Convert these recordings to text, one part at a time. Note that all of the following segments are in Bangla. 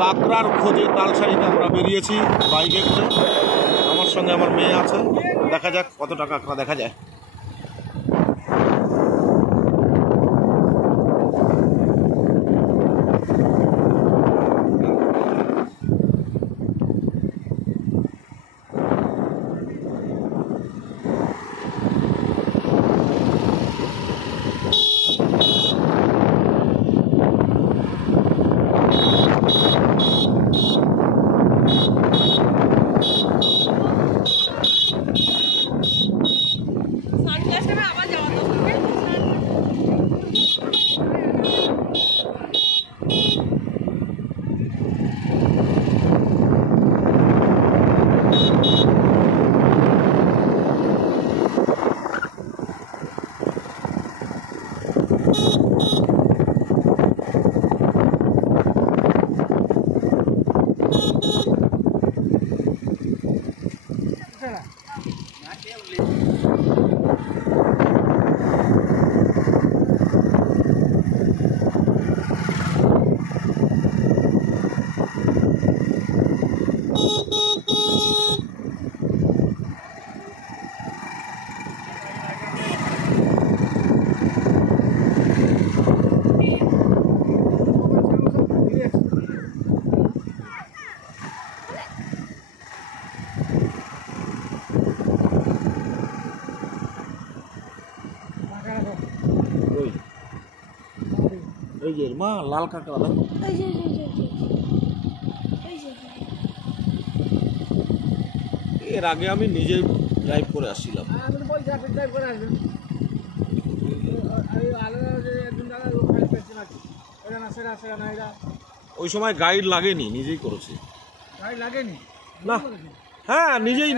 কাঁকড়ার খোঁজে তালসারিতে আমরা বেরিয়েছি বাইকে করে। আমার সঙ্গে আমার মেয়ে আছে, দেখা যাক কতটা কাঁকড়া দেখা যায়। এই যে মা লাল কাঁকড়া দেখ, এর আগে আমি নিজেই ড্রাইভ করে আসছিলাম। ওই সময় গাইড লাগেনি, নিজেই করেছি। না হ্যাঁ নিজেই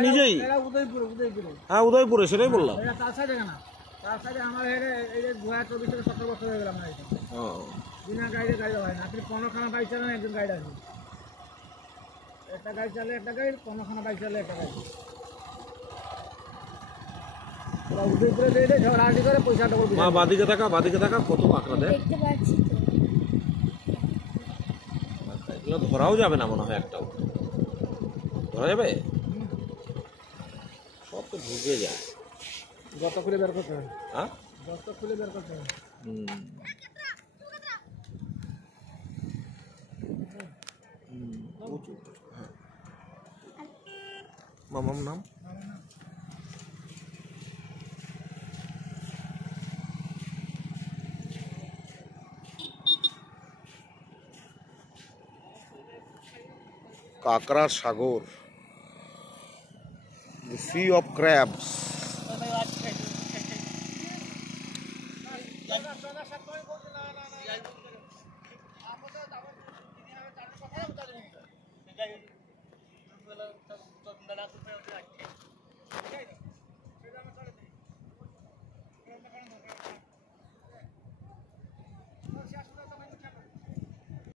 হ্যাঁ উদয়পুরে, সেটাই বললাম। বিনা গাইডে গাড়ি হয় না। আপনি 15খানা বাইক চালান, একজন গাইড আছে। একটা গাড়ি চালে একটা গাইড, 15খানা বাইক চালে একটা গাইড। উদয়পুরে দিয়ে দেয়, ঝগড়াঝাটি করে পয়সা ডবল। মা বাদিকে থাকা, বাদিকে থাকা, কত কাঁকড়া দেয়। এগুলো ধরাও যাবে না মনে হয়, একটাও ধরা যাবে। সব তো ঢুকে যায়, যত খুলে বের করতে হবে। হ্যাঁ যত খুলে বের করতে হবে। মামার নাম কাঁকড়ার সাগর, the sea of crabs.